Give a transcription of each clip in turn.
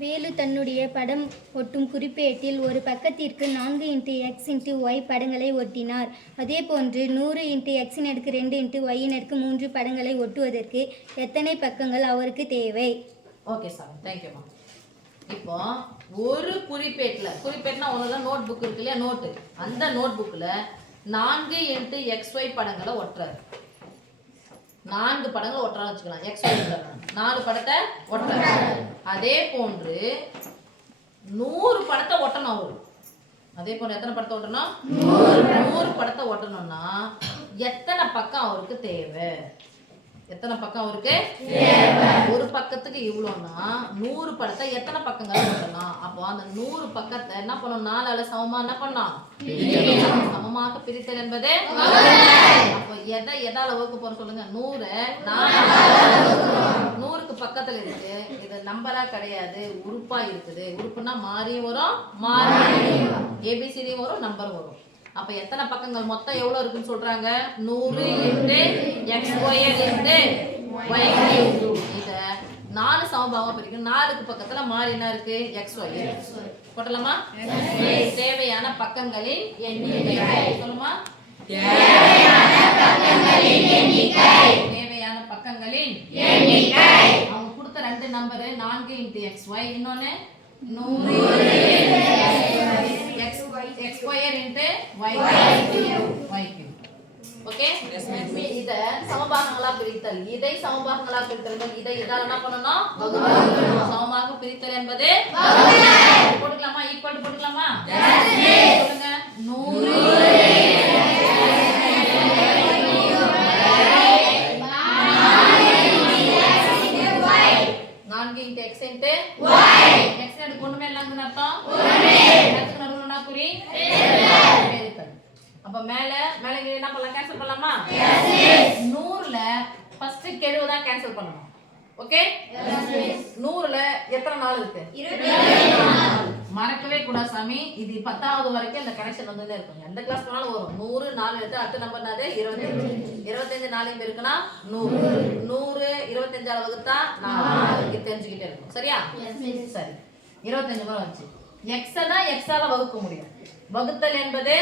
வேலு தன்னுடைய படம் ஒட்டும் குறிப்பேட்டில் ஒரு பக்கத்திற்கு 4x(y) படங்களை ஒட்டினார். அதேபோன்று 100x(2)(y)(3) படங்களை ஒட்டுவதற்கு எத்தனை பக்கங்கள் அவருக்கு தேவை? ஓகே சார், தேங்க்யூம்மா. இப்போ ஒரு குறிப்பேட்னா ஒன்றுதான் நோட் புக் இருக்கு இல்லையா, நோட்டு. அந்த நோட் புக்கில் 4xy படங்களை ஒட்டுறாரு. 4 படங்களை ஒட்டுறான்னு வச்சுக்கலாம். xy 4 படத்தை ஒட்டுறாரு. அதே போன்று 100 படத்தை ஒட்டணும் அவரு. அதே போன்று எத்தனை படத்தை ஒட்டணும்? 100 படத்தை ஒட்டணும்னா எத்தனை பக்கம் அவருக்கு தேவை? எத்தனை பக்கம் அவருக்கு தேவை? ஒரு பக்கத்துக்கு இவ்வளோன்னா 100 படத்தை எத்தனை பக்கங்கள் ஒட்டலாம்? அப்போ அந்த 100 பக்கத்தை என்ன பண்ணணும்? 4ஆல சமமா என்ன பண்ணலாம்? சமமாக பிரித்தல் என்பது. அப்போ எதால வகுக்க போறோம் சொல்லுங்க? 100க்கு பக்கத்துல இருக்கு. இது நம்பரா கிடையாது, உறுப்பா இருக்குது. உறுப்புனா மாறியும் வரும், ஏபிசிடி வரும், நம்பர் வரும். அப்ப எத்தனை பக்கங்கள் மொத்தம் எவ்வளவு இருக்குன்னு சொல்றாங்க? 100x2y3. இத 4 சமபாகமா பிரிக்கணும். 4க்கு பக்கத்துல மாறி என்ன இருக்கு? xy. போடலாமா? தேவையான பக்கங்களின் எண்ணிக்கை சொல்லுமா? தேவையான பக்கங்களின் எண்ணிக்கை. அவங்க கொடுத்த 2 நம்பர் 4xy, இன்னொன்னு 100x2y3. ஓகே, இத சமபாகங்களா பிரித்தல். இதை சமபாகங்களா பிரித்தல். இதை இதால என்ன பண்ணணும்? சமமாக பிரித்தல் என்பது போட்டுக்கலாமா? ஈக்குவல் போட்டுக்கலாமா? சொல்லுங்க. 100 4x x எடுத்து ஒண்ணுமே இல்லைன்னு அர்த்தம். எல்லாத்துக்கும் நடுவுல குறி. அப்ப மேல என்ன பண்ணலாம்? கேன்சல் பண்ணலாமா? 100ல ஃபர்ஸ்ட் கெழுவை தான் கேன்சல் பண்ணணும். ஓகே, 100ல எத்தனை நாள் இருக்கு? 24. மறக்கவே கூடாது சாமி. இது 10வது வரைக்கும் இந்த கனெக்ஷன் வந்துட்டே இருக்கும். எந்த கிளாஸ் போனாலும் வரும். 100 4 எடுத்து அடுத்த நம்பர் என்னது? 25. 25 4 பேருக்குன்னா 100. 100 25ஆல வகுத்தா 4. இது தெரிஞ்சுக்கிட்டே இருக்கும். சரியா? சரி, 25 முறை வந்துச்சு. x தான் x ஆல வகுக்க முடியும். வகுத்தல் என்பது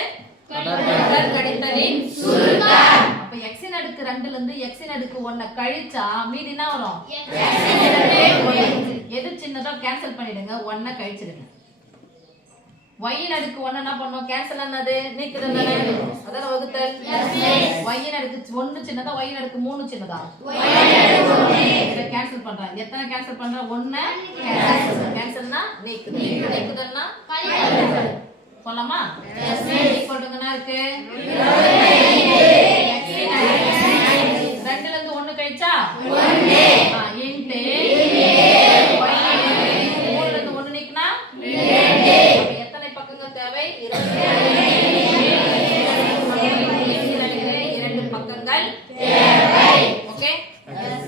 கடித்தலின் சுருக்கம். அப்ப x இன் அடுக்கு 2ல இருந்து x இன் அடுக்கு 1 கழிச்சா மீதி என்ன வரும்? எது சின்னதோ கேன்சல் பண்ணிடுங்க, 1 கழிச்சிடுங்க. y இன் அடுக்கு 1 என்ன பண்ணும்? கேன்சல் என்னது? நீக்குதல் தானே. அதான வகுத்தல். y இன் அடுக்கு 1 சின்னதா, y இன் அடுக்கு 3 சின்னதா? இத கேன்சல் பண்றாங்க. எத்தனை கேன்சல் பண்ற? 1 கேன்சல்னா நீக்குதல். நீக்குதல்னா கழித்தல். சொல்லலாமா? ஈக்குவல் டு என்ன இருக்கு?